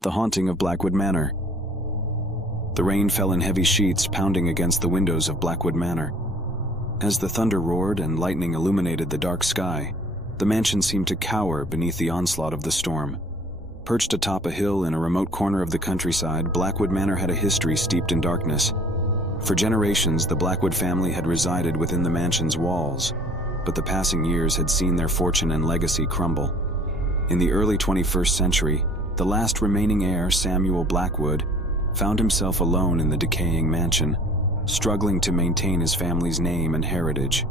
The Haunting of Blackwood Manor. The rain fell in heavy sheets, pounding against the windows of Blackwood Manor. As the thunder roared and lightning illuminated the dark sky, the mansion seemed to cower beneath the onslaught of the storm. Perched atop a hill in a remote corner of the countryside, Blackwood Manor had a history steeped in darkness. For generations, the Blackwood family had resided within the mansion's walls, but the passing years had seen their fortune and legacy crumble. In the early 21st century, the last remaining heir, Samuel Blackwood, found himself alone in the decaying mansion, struggling to maintain his family's name and heritage.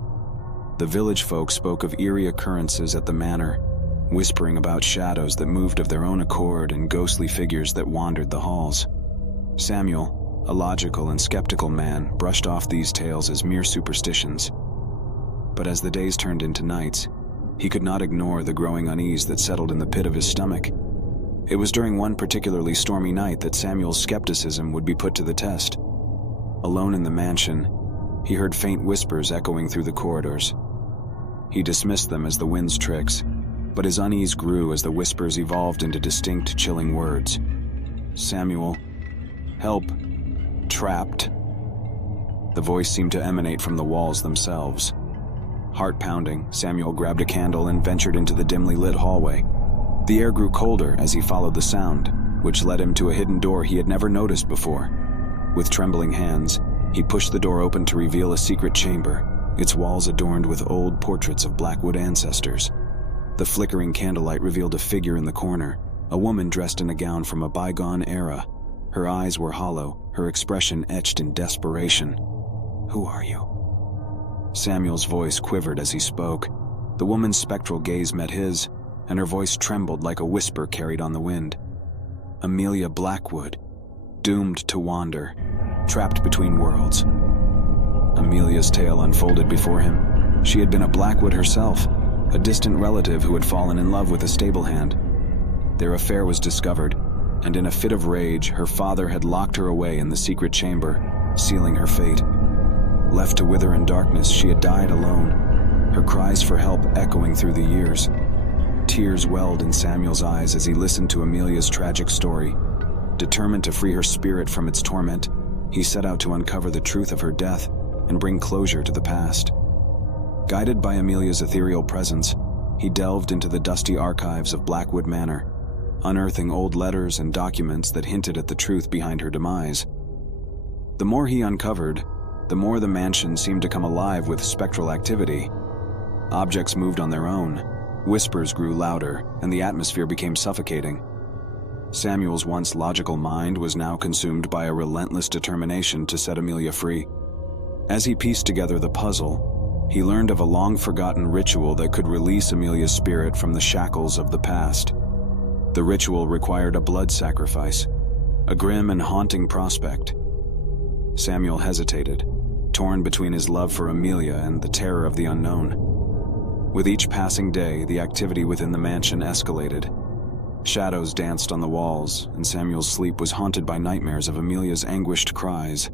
The village folk spoke of eerie occurrences at the manor, whispering about shadows that moved of their own accord and ghostly figures that wandered the halls. Samuel, a logical and skeptical man, brushed off these tales as mere superstitions. But as the days turned into nights, he could not ignore the growing unease that settled in the pit of his stomach. It was during one particularly stormy night that Samuel's skepticism would be put to the test. Alone in the mansion, he heard faint whispers echoing through the corridors. He dismissed them as the wind's tricks, but his unease grew as the whispers evolved into distinct, chilling words. "Samuel, help, trapped." The voice seemed to emanate from the walls themselves. Heart pounding, Samuel grabbed a candle and ventured into the dimly lit hallway. The air grew colder as he followed the sound, which led him to a hidden door he had never noticed before. With trembling hands, he pushed the door open to reveal a secret chamber, its walls adorned with old portraits of Blackwood ancestors. The flickering candlelight revealed a figure in the corner, a woman dressed in a gown from a bygone era. Her eyes were hollow, her expression etched in desperation. "Who are you?" Samuel's voice quivered as he spoke. The woman's spectral gaze met his, and her voice trembled like a whisper carried on the wind. Amelia Blackwood, doomed to wander, trapped between worlds. Amelia's tale unfolded before him. She had been a Blackwood herself, a distant relative who had fallen in love with a stable hand. Their affair was discovered, and in a fit of rage, her father had locked her away in the secret chamber, sealing her fate. Left to wither in darkness, she had died alone, her cries for help echoing through the years. Tears welled in Samuel's eyes as he listened to Amelia's tragic story. Determined to free her spirit from its torment, he set out to uncover the truth of her death and bring closure to the past. Guided by Amelia's ethereal presence, he delved into the dusty archives of Blackwood Manor, unearthing old letters and documents that hinted at the truth behind her demise. The more he uncovered, the more the mansion seemed to come alive with spectral activity. Objects moved on their own, whispers grew louder, and the atmosphere became suffocating. Samuel's once logical mind was now consumed by a relentless determination to set Amelia free. As he pieced together the puzzle, he learned of a long-forgotten ritual that could release Amelia's spirit from the shackles of the past. The ritual required a blood sacrifice, a grim and haunting prospect. Samuel hesitated, torn between his love for Amelia and the terror of the unknown. With each passing day, the activity within the mansion escalated. Shadows danced on the walls, and Samuel's sleep was haunted by nightmares of Amelia's anguished cries.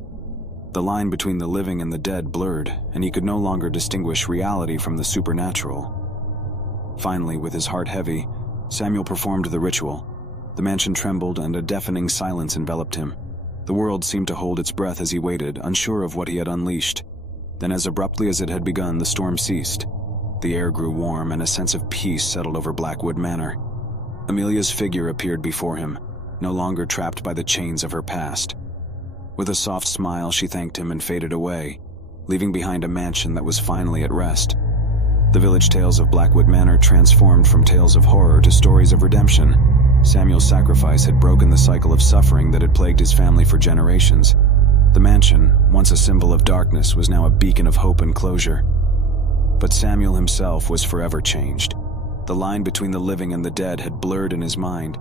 The line between the living and the dead blurred, and he could no longer distinguish reality from the supernatural. Finally, with his heart heavy, Samuel performed the ritual. The mansion trembled, and a deafening silence enveloped him. The world seemed to hold its breath as he waited, unsure of what he had unleashed. Then, as abruptly as it had begun, the storm ceased. The air grew warm, and a sense of peace settled over Blackwood Manor. Amelia's figure appeared before him, no longer trapped by the chains of her past. With a soft smile, she thanked him and faded away, leaving behind a mansion that was finally at rest. The village tales of Blackwood Manor transformed from tales of horror to stories of redemption. Samuel's sacrifice had broken the cycle of suffering that had plagued his family for generations. The mansion, once a symbol of darkness, was now a beacon of hope and closure. But Samuel himself was forever changed. The line between the living and the dead had blurred in his mind,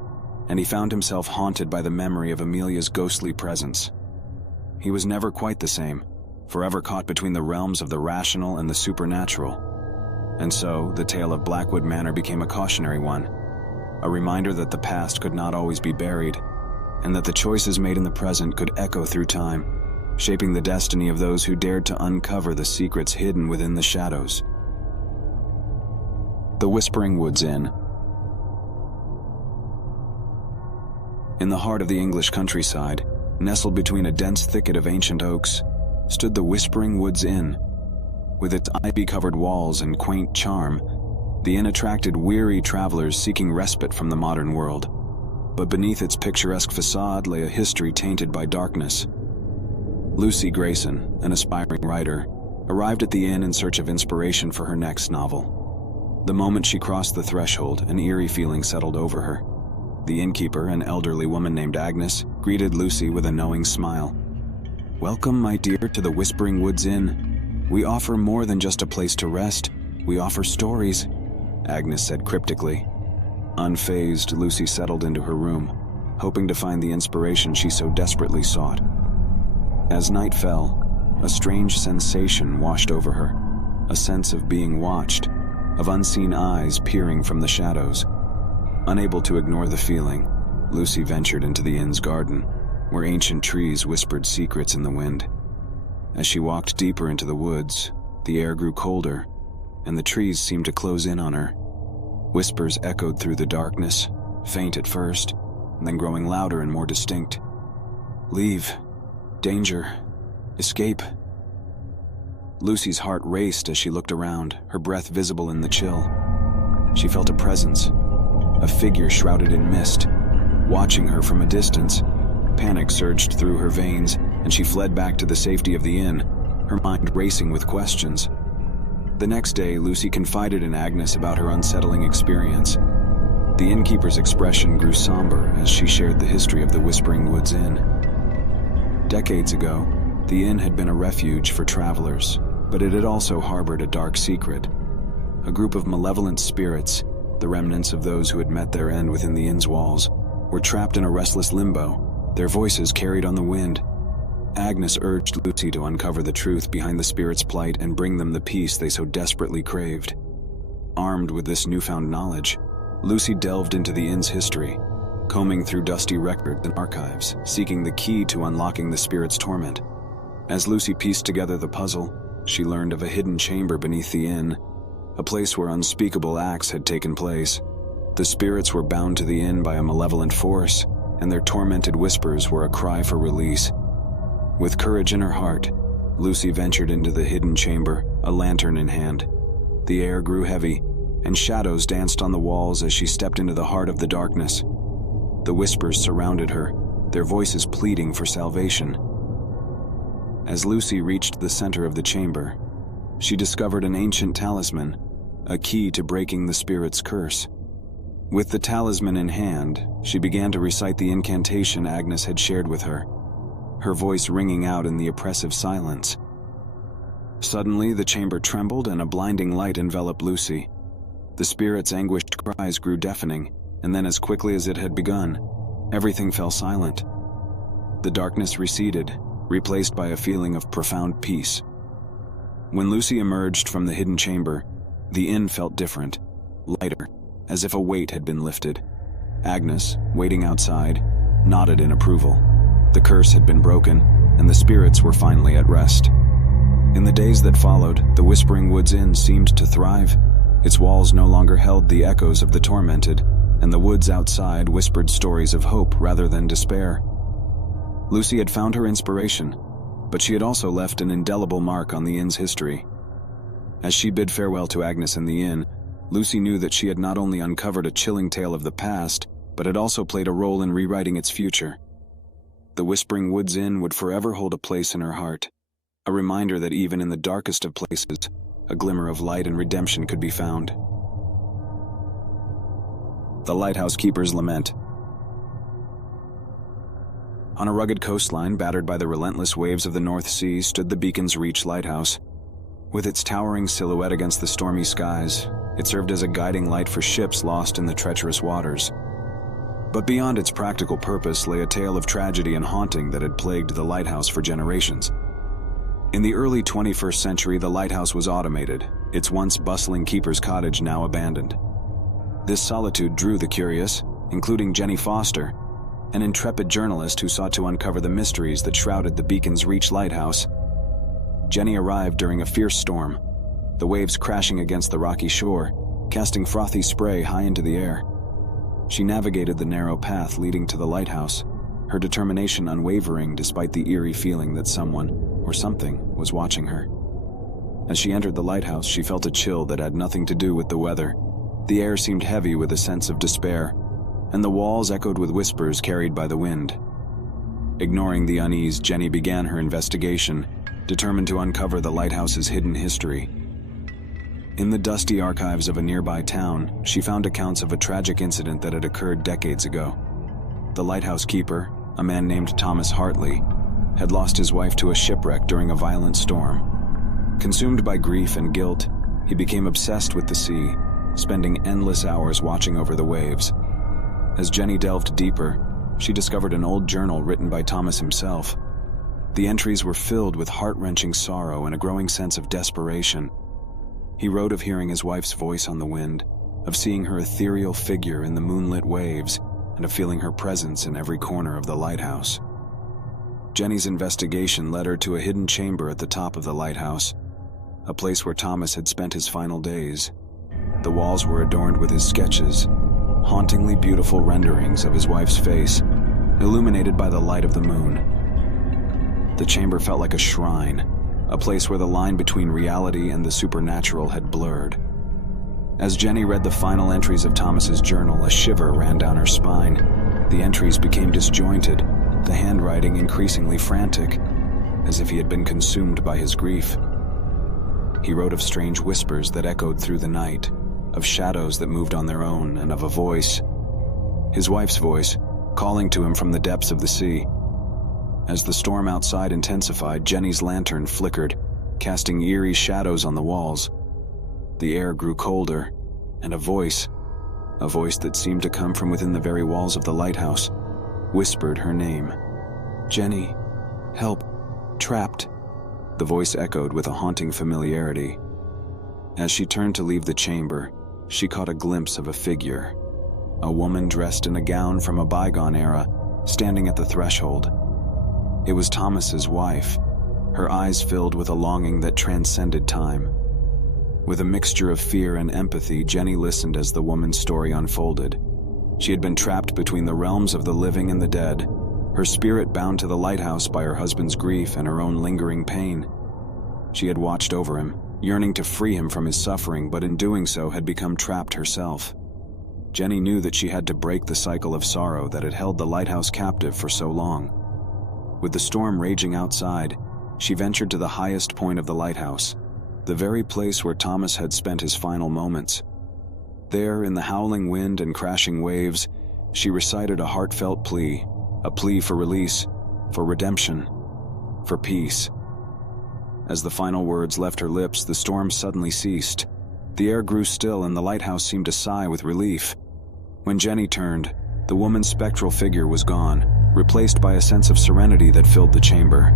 and he found himself haunted by the memory of Amelia's ghostly presence. He was never quite the same, forever caught between the realms of the rational and the supernatural. And so, the tale of Blackwood Manor became a cautionary one, a reminder that the past could not always be buried, and that the choices made in the present could echo through time, shaping the destiny of those who dared to uncover the secrets hidden within the shadows. The Whispering Woods Inn. In the heart of the English countryside, nestled between a dense thicket of ancient oaks, stood the Whispering Woods Inn. With its ivy-covered walls and quaint charm, the inn attracted weary travelers seeking respite from the modern world. But beneath its picturesque facade lay a history tainted by darkness. Lucy Grayson, an aspiring writer, arrived at the inn in search of inspiration for her next novel. The moment she crossed the threshold, an eerie feeling settled over her. The innkeeper, an elderly woman named Agnes, greeted Lucy with a knowing smile. "Welcome, my dear, to the Whispering Woods Inn. We offer more than just a place to rest. We offer stories," Agnes said cryptically. Unfazed, Lucy settled into her room, hoping to find the inspiration she so desperately sought. As night fell, a strange sensation washed over her, a sense of being watched, of unseen eyes peering from the shadows. Unable to ignore the feeling, Lucy ventured into the inn's garden, where ancient trees whispered secrets in the wind. As she walked deeper into the woods, the air grew colder, and the trees seemed to close in on her. Whispers echoed through the darkness, faint at first, then growing louder and more distinct. "Leave. Danger. Escape." Lucy's heart raced as she looked around, her breath visible in the chill. She felt a presence, a figure shrouded in mist, watching her from a distance. Panic surged through her veins, and she fled back to the safety of the inn, her mind racing with questions. The next day, Lucy confided in Agnes about her unsettling experience. The innkeeper's expression grew somber as she shared the history of the Whispering Woods Inn. Decades ago, the inn had been a refuge for travelers, but it had also harbored a dark secret. A group of malevolent spirits, the remnants of those who had met their end within the inn's walls, were trapped in a restless limbo, their voices carried on the wind. Agnes urged Lucy to uncover the truth behind the spirits' plight and bring them the peace they so desperately craved. Armed with this newfound knowledge, Lucy delved into the inn's history, combing through dusty records and archives, seeking the key to unlocking the spirit's torment. As Lucy pieced together the puzzle, she learned of a hidden chamber beneath the inn, a place where unspeakable acts had taken place. The spirits were bound to the inn by a malevolent force, and their tormented whispers were a cry for release. With courage in her heart, Lucy ventured into the hidden chamber, a lantern in hand. The air grew heavy, and shadows danced on the walls as she stepped into the heart of the darkness. The whispers surrounded her, their voices pleading for salvation. As Lucy reached the center of the chamber, she discovered an ancient talisman, a key to breaking the spirit's curse. With the talisman in hand, she began to recite the incantation Agnes had shared with her, her voice ringing out in the oppressive silence. Suddenly, the chamber trembled and a blinding light enveloped Lucy. The spirit's anguished cries grew deafening, and then as quickly as it had begun, everything fell silent. The darkness receded, replaced by a feeling of profound peace. When Lucy emerged from the hidden chamber, the inn felt different, lighter, as if a weight had been lifted. Agnes, waiting outside, nodded in approval. The curse had been broken, and the spirits were finally at rest. In the days that followed, the Whispering Woods Inn seemed to thrive. Its walls no longer held the echoes of the tormented, and the woods outside whispered stories of hope rather than despair. Lucy had found her inspiration, but she had also left an indelible mark on the inn's history. As she bid farewell to Agnes and the inn, Lucy knew that she had not only uncovered a chilling tale of the past, but had also played a role in rewriting its future. The Whispering Woods Inn would forever hold a place in her heart, a reminder that even in the darkest of places, a glimmer of light and redemption could be found. The Lighthouse Keepers' Lament. On a rugged coastline battered by the relentless waves of the North Sea stood the Beacon's Reach Lighthouse. With its towering silhouette against the stormy skies, it served as a guiding light for ships lost in the treacherous waters. But beyond its practical purpose lay a tale of tragedy and haunting that had plagued the lighthouse for generations. In the early 21st century, the lighthouse was automated, its once bustling keeper's cottage now abandoned. This solitude drew the curious, including Jenny Foster, an intrepid journalist who sought to uncover the mysteries that shrouded the Beacon's Reach Lighthouse. Jenny arrived during a fierce storm, the waves crashing against the rocky shore, casting frothy spray high into the air. She navigated the narrow path leading to the lighthouse, her determination unwavering despite the eerie feeling that someone, or something, was watching her. As she entered the lighthouse, she felt a chill that had nothing to do with the weather. The air seemed heavy with a sense of despair, and the walls echoed with whispers carried by the wind. Ignoring the unease, Jenny began her investigation, determined to uncover the lighthouse's hidden history. In the dusty archives of a nearby town, she found accounts of a tragic incident that had occurred decades ago. The Lighthouse Keeper, a man named Thomas Hartley, had lost his wife to a shipwreck during a violent storm. Consumed by grief and guilt, he became obsessed with the sea, spending endless hours watching over the waves. As Jenny delved deeper, she discovered an old journal written by Thomas himself. The entries were filled with heart-wrenching sorrow and a growing sense of desperation. He wrote of hearing his wife's voice on the wind, of seeing her ethereal figure in the moonlit waves, and of feeling her presence in every corner of the lighthouse. Jenny's investigation led her to a hidden chamber at the top of the lighthouse, a place where Thomas had spent his final days. The walls were adorned with his sketches, hauntingly beautiful renderings of his wife's face, illuminated by the light of the moon. The chamber felt like a shrine, a place where the line between reality and the supernatural had blurred. As Jenny read the final entries of Thomas's journal, a shiver ran down her spine. The entries became disjointed, the handwriting increasingly frantic, as if he had been consumed by his grief. He wrote of strange whispers that echoed through the night, of shadows that moved on their own, and of a voice, his wife's voice, calling to him from the depths of the sea. As the storm outside intensified, Jenny's lantern flickered, casting eerie shadows on the walls. The air grew colder, and a voice that seemed to come from within the very walls of the lighthouse, whispered her name. "Jenny, help, trapped." The voice echoed with a haunting familiarity. As she turned to leave the chamber, she caught a glimpse of a figure, a woman dressed in a gown from a bygone era, standing at the threshold. It was Thomas's wife, her eyes filled with a longing that transcended time. With a mixture of fear and empathy, Jenny listened as the woman's story unfolded. She had been trapped between the realms of the living and the dead, her spirit bound to the lighthouse by her husband's grief and her own lingering pain. She had watched over him, yearning to free him from his suffering, but in doing so had become trapped herself. Jenny knew that she had to break the cycle of sorrow that had held the lighthouse captive for so long. With the storm raging outside, she ventured to the highest point of the lighthouse, the very place where Thomas had spent his final moments. There, in the howling wind and crashing waves, she recited a heartfelt plea, a plea for release, for redemption, for peace. As the final words left her lips, the storm suddenly ceased. The air grew still and the lighthouse seemed to sigh with relief. When Jenny turned, the woman's spectral figure was gone, replaced by a sense of serenity that filled the chamber.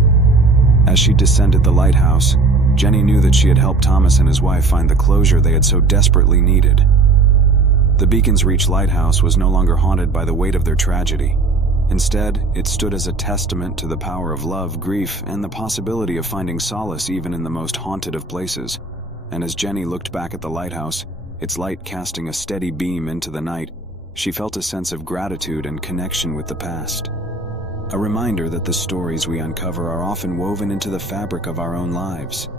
As she descended the lighthouse, Jenny knew that she had helped Thomas and his wife find the closure they had so desperately needed. The Beacon's Reach lighthouse was no longer haunted by the weight of their tragedy. Instead, it stood as a testament to the power of love, grief, and the possibility of finding solace even in the most haunted of places. And as Jenny looked back at the lighthouse, its light casting a steady beam into the night, she felt a sense of gratitude and connection with the past. A reminder that the stories we uncover are often woven into the fabric of our own lives,